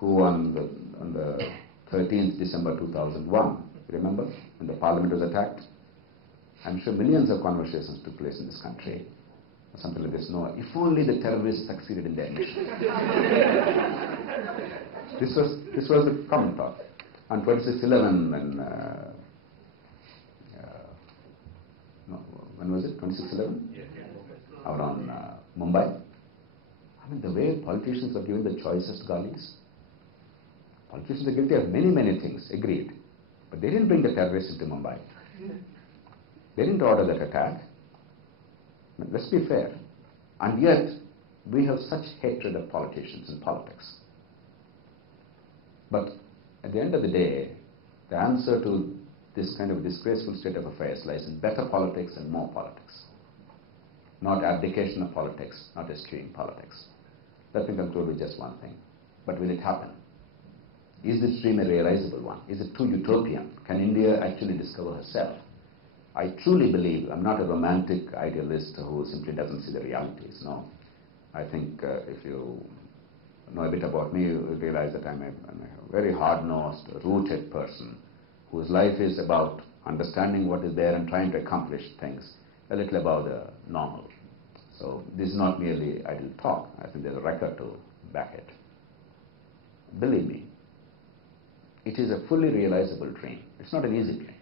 who on the 13th December 2001, remember, when the parliament was attacked? I'm sure millions of conversations took place in this country. Something like this, no, if only the terrorists succeeded in their mission. This was the common thought. On 26/11, when was it? 26/11? Yeah. Around Mumbai. I mean, the way politicians were given the choices to Galis. Politicians are guilty of many things, agreed. But they didn't bring the terrorists into Mumbai. They didn't order that attack. Let's be fair. And yet, we have such hatred of politicians and politics. But at the end of the day, the answer to this kind of disgraceful state of affairs lies in better politics and more politics. Not abdication of politics, not eschewing politics. Let me conclude with just one thing. But will it happen? Is this dream a realizable one? Is it too utopian? Can India actually discover herself? I truly believe, I'm not a romantic idealist who simply doesn't see the realities, no. I think if you know a bit about me, you realize that I'm a very hard-nosed, rooted person whose life is about understanding what is there and trying to accomplish things a little above the normal. So this is not merely idle talk. I think there's a record to back it. Believe me, it is a fully realizable dream. It's not an easy dream.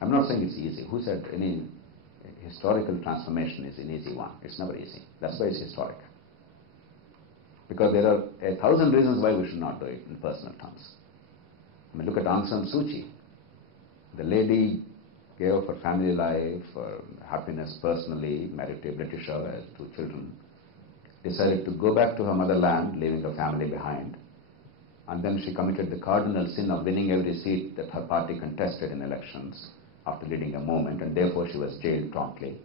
I'm not saying it's easy. Who said any historical transformation is an easy one? It's never easy. That's why it's historic. Because there are 1,000 reasons why we should not do it in personal terms. I mean, look at Aung San Suu Kyi. The lady gave up her family life, her happiness personally, married to a Britisher, has 2 children, decided to go back to her motherland, leaving her family behind. And then she committed the cardinal sin of winning every seat that her party contested in elections after leading a movement, and therefore she was jailed promptly.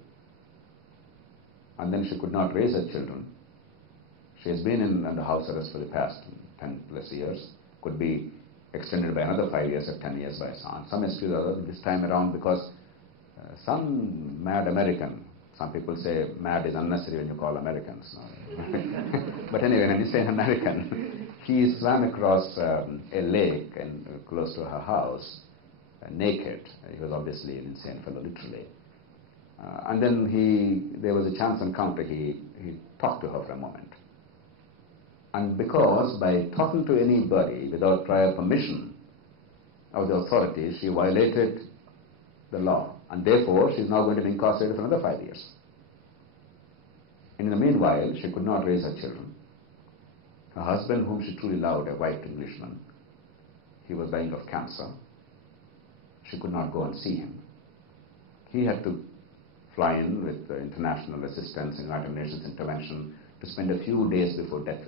And then she could not raise her children. She has been in the house arrest for the past 10 plus years, could be extended by another 5 years or 10 years by some excuse or other this time around, because some mad American, some people say mad is unnecessary when you call Americans. No? But anyway, when you say an American, he swam across a lake and close to her house, naked. He was obviously an insane fellow, literally. And then there was a chance encounter. He talked to her for a moment. And because by talking to anybody without prior permission of the authorities, she violated the law. And therefore, she is now going to be incarcerated for another 5 years. And in the meanwhile, she could not raise her children. Her husband, whom she truly loved, a white Englishman, he was dying of cancer. She could not go and see him. He had to fly in with international assistance and United Nations intervention to spend a few days before death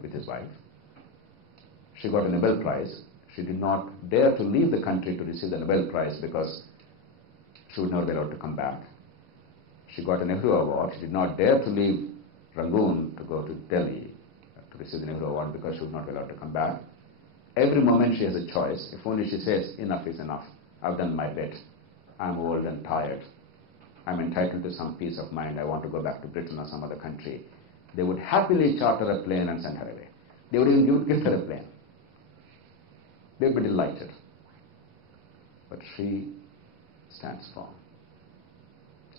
with his wife. She got a Nobel Prize. She did not dare to leave the country to receive the Nobel Prize because she would not be allowed to come back. She got a Nehru Award. She did not dare to leave Rangoon to go to Delhi to receive the Nehru Award because she would not be allowed to come back. Every moment she has a choice. If only she says, enough is enough. I've done my bit. I'm old and tired. I'm entitled to some peace of mind. I want to go back to Britain or some other country. They would happily charter a plane and send her away. They would even give her a plane. They would be delighted. But she stands firm.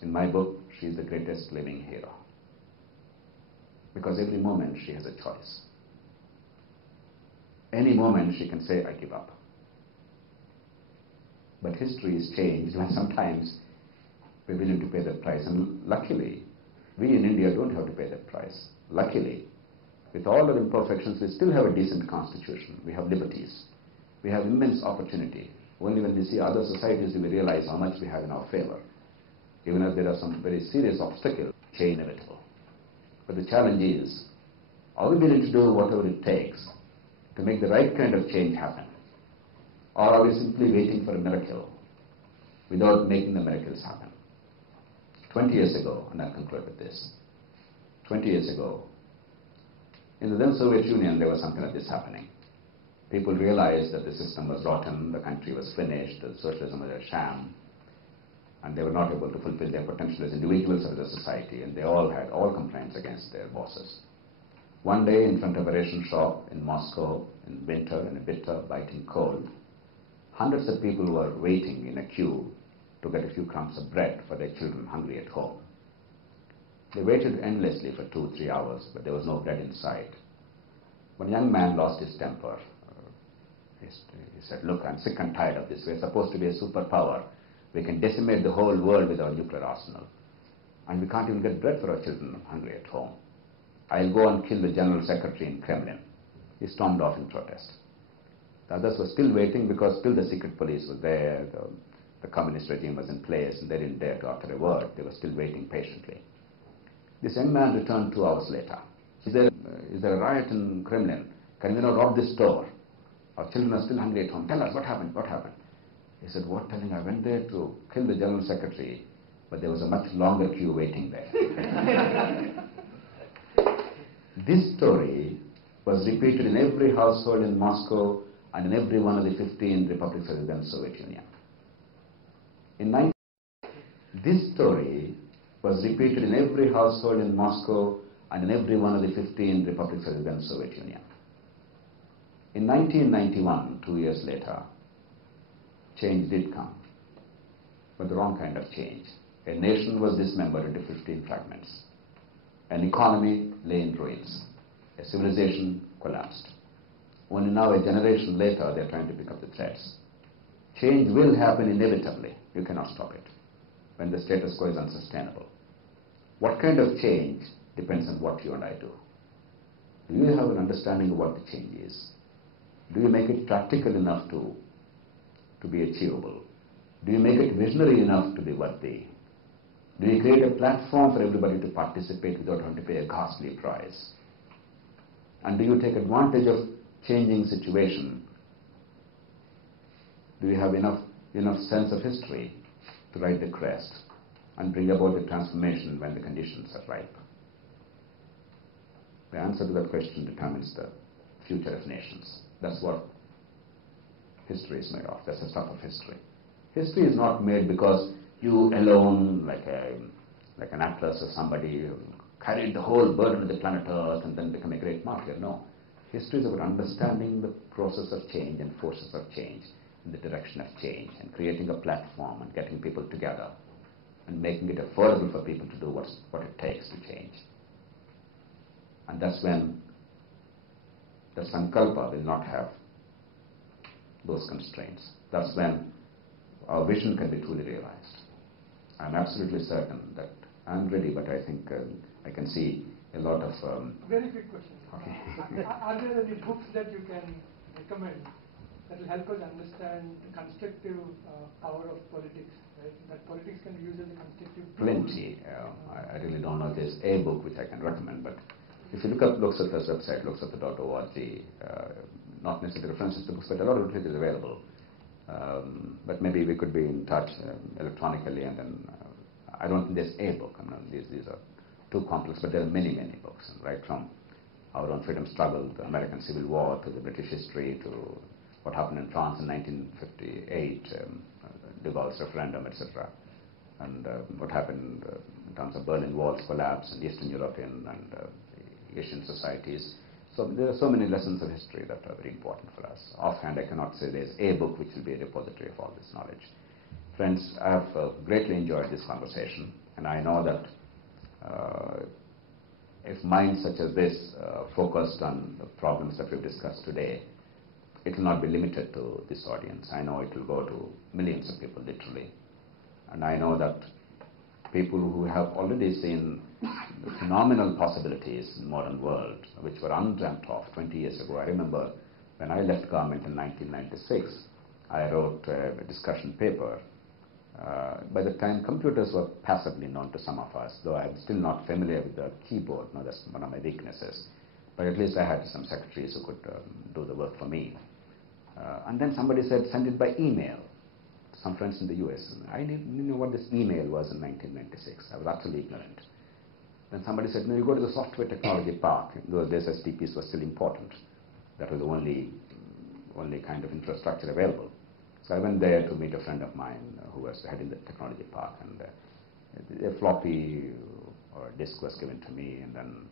In my book, she is the greatest living hero. Because every moment she has a choice. Any moment she can say, I give up. But history is changed when sometimes we're willing to pay that price. And luckily, we in India don't have to pay that price. Luckily, with all our imperfections, we still have a decent constitution. We have liberties. We have immense opportunity. Only when we see other societies do we realize how much we have in our favor. Even if there are some very serious obstacles, change inevitable. But the challenge is, are we willing to do whatever it takes to make the right kind of change happen? Or are we simply waiting for a miracle without making the miracles happen? 20 years ago, and I'll conclude with this, 20 years ago, in the then Soviet Union, there was something like this happening. People realized that the system was rotten, the country was finished, that socialism was a sham, and they were not able to fulfill their potential as individuals of the society, and they all had all complaints against their bosses. One day in front of a ration shop in Moscow, in winter, in a bitter, biting cold, hundreds of people were waiting in a queue to get a few crumbs of bread for their children hungry at home. They waited endlessly for 2-3 hours, but there was no bread in sight. One young man lost his temper. He said, "Look, I'm sick and tired of this. We're supposed to be a superpower. We can decimate the whole world with our nuclear arsenal. And we can't even get bread for our children hungry at home. I'll go and kill the General Secretary in Kremlin." He stormed off in protest. The others were still waiting because still the secret police was there, the communist regime was in place, and they didn't dare to utter a word. They were still waiting patiently. This young man returned 2 hours later. Is there a riot in Kremlin? Can we not rob this store? Our children are still hungry at home. Tell us, what happened? What happened? He said, "What telling? I went there to kill the General Secretary, but there was a much longer queue waiting there." This story was repeated in every household in Moscow and in every one of the 15 republics of the then Soviet Union. This story was repeated in every household in Moscow and in every one of the 15 republics of the then Soviet Union. In 1991, 2 years later, change did come, but the wrong kind of change. A nation was dismembered into 15 fragments. An economy lay in ruins. A civilization collapsed. Only now, a generation later, they're trying to pick up the threads. Change will happen inevitably. You cannot stop it when the status quo is unsustainable. What kind of change depends on what you and I do. Do you have an understanding of what the change is? Do you make it practical enough to be achievable? Do you make it visionary enough to be worthy? Do you create a platform for everybody to participate without having to pay a costly price? And do you take advantage of changing situation? Do you have enough sense of history to write the crest and bring about the transformation when the conditions are ripe? The answer to that question determines the future of nations. That's what history is made of. That's the stuff of history. History is not made because you alone, like an Atlas or somebody, carried the whole burden of the planet Earth and then become a great martyr. No. History is about understanding the process of change and forces of change in the direction of change and creating a platform and getting people together and making it affordable for people to do what it takes to change. And that's when the Sankalpa will not have those constraints. That's when our vision can be truly realized. I'm absolutely certain that I'm ready, but I think I can see a lot of... Very quick question. Okay. Are there any books that you can recommend that will help us understand the constructive power of politics, right? That politics can be used as a constructive tool? Plenty. I really don't know if there's a book which I can recommend, but if you look up Lok Satta's website, loksatta.org, not necessarily references to books, but a lot of literature is available. But maybe we could be in touch electronically, and then I don't think there's a book. I mean, these are too complex, but there are many, many books, right from our own freedom struggle, the American Civil War, to the British history, to what happened in France in 1958, de Gaulle's referendum, etc., and what happened in terms of Berlin Wall's collapse and Eastern European and Asian societies. So there are so many lessons of history that are very important for us. Offhand, I cannot say there's a book which will be a repository of all this knowledge. Friends, I have greatly enjoyed this conversation, and I know that if minds such as this focused on the problems that we've discussed today, it will not be limited to this audience. I know it will go to millions of people, literally. And I know that people who have already seen the phenomenal possibilities in the modern world, which were undreamt of 20 years ago. I remember when I left government in 1996, I wrote a discussion paper. By the time, computers were passably known to some of us, though I'm still not familiar with the keyboard. No, that's one of my weaknesses. But at least I had some secretaries who could do the work for me. And then somebody said, send it by email. Some friends in the US. I didn't know what this email was in 1996. I was utterly ignorant. Then somebody said, no, you go to the software technology park. In those days, STPs were still important. That was the only kind of infrastructure available. So I went there to meet a friend of mine who was heading the technology park, and a floppy or disk was given to me, and then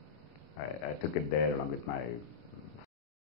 I took it there along with my